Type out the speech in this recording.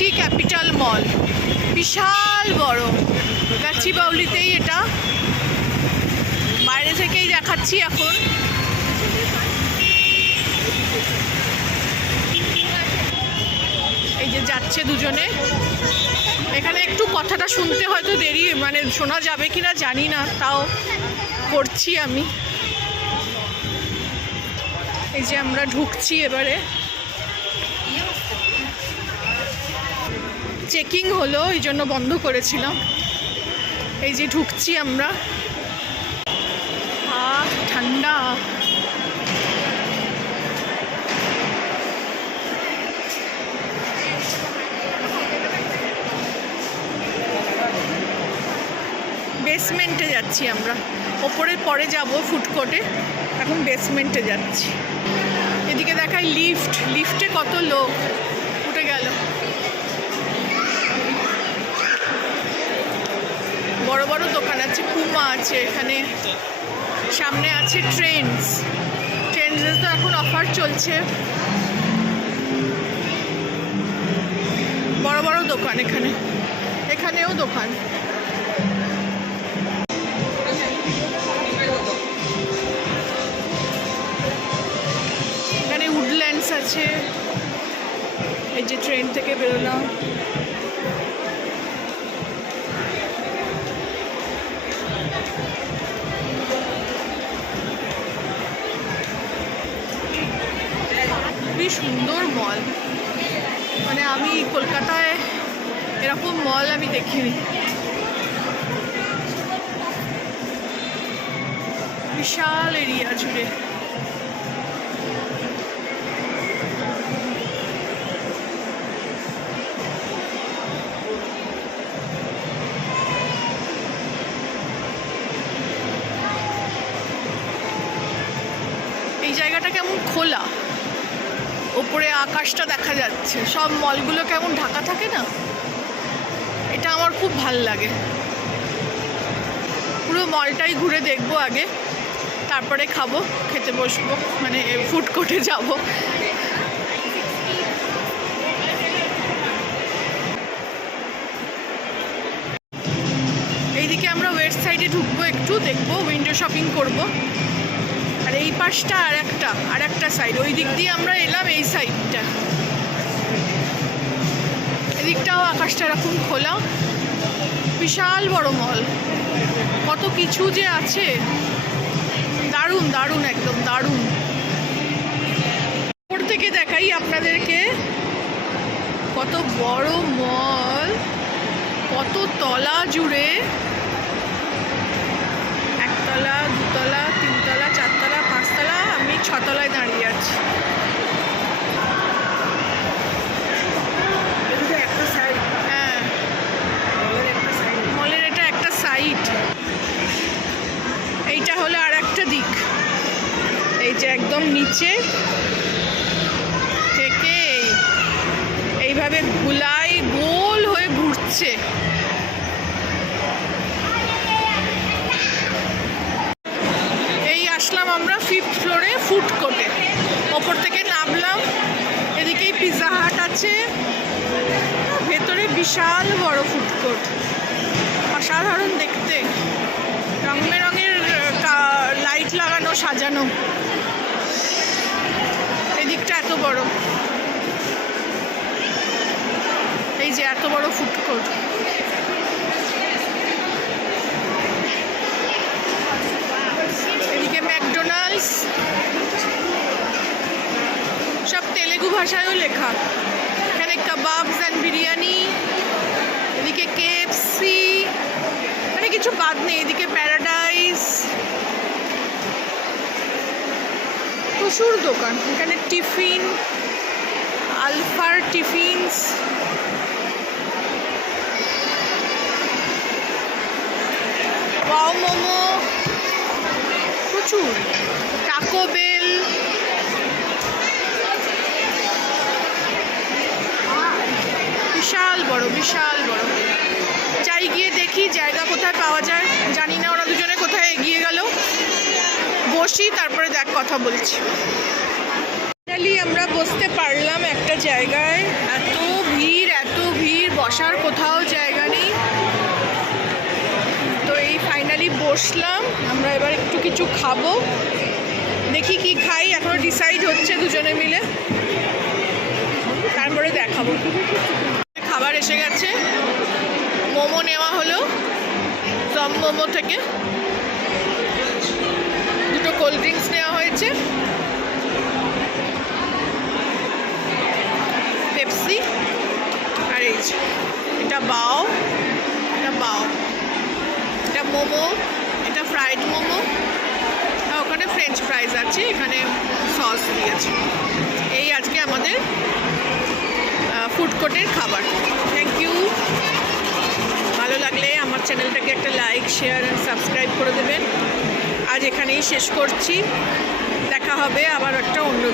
City capital মল, বিশাল বড়, গাছিবাউলিতেই এটা। বাইরে থেকেই দেখাচ্ছি এখন। এই যে যাচ্ছে দুজনে, এখানে একটু কথাটা শুনতে হয়তো দেরি, মানে শোনা যাবে কিনা জানি না, তাও করছি আমি। এই যে আমরা ঢুকছি এবারে, চেকিং হলো এই জন্য বন্ধ করেছিলাম। এই যে ঢুকছি আমরা, ঠান্ডা। বেসমেন্টে যাচ্ছি আমরা, ওপরে পরে যাব ফুড কোর্টে, এখন বেসমেন্টে যাচ্ছি। এদিকে দেখাই লিফট, লিফটে কত লোক উঠে গেল। বড় বড় দোকান আছে, পুমা আছে এখানে, সামনে আছে ট্রেন্ডস। ট্রেন্ডসে তো এখন অফার চলছে। বড় বড় দোকান এখানে, এখানেও দোকান। এখানে উডল্যান্ডস আছে। এই যে ট্রেন থেকে বেরোলাম, খুবই সুন্দর মল। মানে আমি কলকাতায় এরকম মল আমি দেখিনি। বিশাল এরিয়া জুড়ে। এই জায়গাটা কেমন খোলা, ওপরে আকাশটা দেখা যাচ্ছে। সব মলগুলো কেমন ঢাকা থাকে না, এটা আমার খুব ভাল লাগে। পুরো মলটাই ঘুরে দেখবো আগে, তারপরে খাবো, খেতে বসবো, মানে ফুড কোর্টে যাব। এইদিকে আমরা ওয়েস্ট সাইডে ঢুকবো, একটু দেখবো, উইন্ডো শপিং করবো। আর এই পাশটা আর একটা সাইড, ওই দিক দিয়ে আমরা এলাম, এই সাইডটা। এদিকটাও আকাশটা এরকম খোলা, বিশাল বড় মল, কত কিছু যে আছে, দারুণ দারুণ, একদম দারুণ। ওপর থেকে দেখাই আপনাদেরকে, কত বড় মল, কত তলা জুড়ে, একতলা, দুতলা, তিনতলা, চারতলা, পাঁচতলা, আমি 6 তলায় দাঁড়িয়ে আছি। হ্যাঁ, মলের এটা একটা সাইড। এইটা হলো আর একটা দিক। এই যে একদম নিচে থেকে এইভাবে গুলাই গোল হয়ে ঘুরছে। আসলাম আমরা 5th ফ্লোরে ফুড কোর্টে, ওপর থেকে নামলাম। এদিকেই পিৎজা হাট আছে, ভেতরে বিশাল বড় ফুড কোর্ট, অসাধারণ দেখতে, রং বেরঙের লাইট লাগানো, সাজানো। এদিকটা এত বড়, এই যে এত বড় ফুড কোর্ট। ম্যাকডোনাল্ডস, সব তেলেগু ভাষায়ও লেখা। এখানে কাবাবস অ্যান্ড বিরিয়ানি, এদিকে KFC, মানে কিছু বাদ নেই। এদিকে প্যারাডাইস, প্রচুর দোকান। এখানে টিফিন, আলফার টিফিনস, ওয়াও মোমো, প্রচুর, টাকো বেল, বিশাল বড়, বিশাল বড়। যাই গিয়ে দেখি জায়গা কোথায় পাওয়া যায়, জানি না ওরা দুজনে কোথায় এগিয়ে গেল। বসি, তারপরে দেখ কথা বলছি। ফাইনালি আমরা বসতে পারলাম একটা জায়গায়। এত ভিড়, এত বসার কোথাও জায়গা নেই। তো এই ফাইনালি বসলাম, আমরা এবার একটু কিছু খাবো। দেখি কি খাই, এখনো ডিসাইড হচ্ছে দুজনে মিলে, তারপরে দেখাবো। খাবার এসে গেছে, মোমো নেওয়া হলো জম মোমো থেকে, দুটো কোল্ড ড্রিঙ্কস নেওয়া হয়েছে, পেপসি, আর এই যে এটা বাও, এটা মোমো, এটা ফ্রাইড মোমো, ওখানে ফ্রেঞ্চ ফ্রাইজ আছে, এখানে সস দিয়েছে। এই আজকে আমাদের ফুড কোর্টের খাবার। Thank you. ভালো লাগলে আমার চ্যানেলটাকে একটা লাইক, শেয়ার অ্যান্ড সাবস্ক্রাইব করে দেবেন। আজ এখানেই শেষ করছি, দেখা হবে আবার একটা অন্য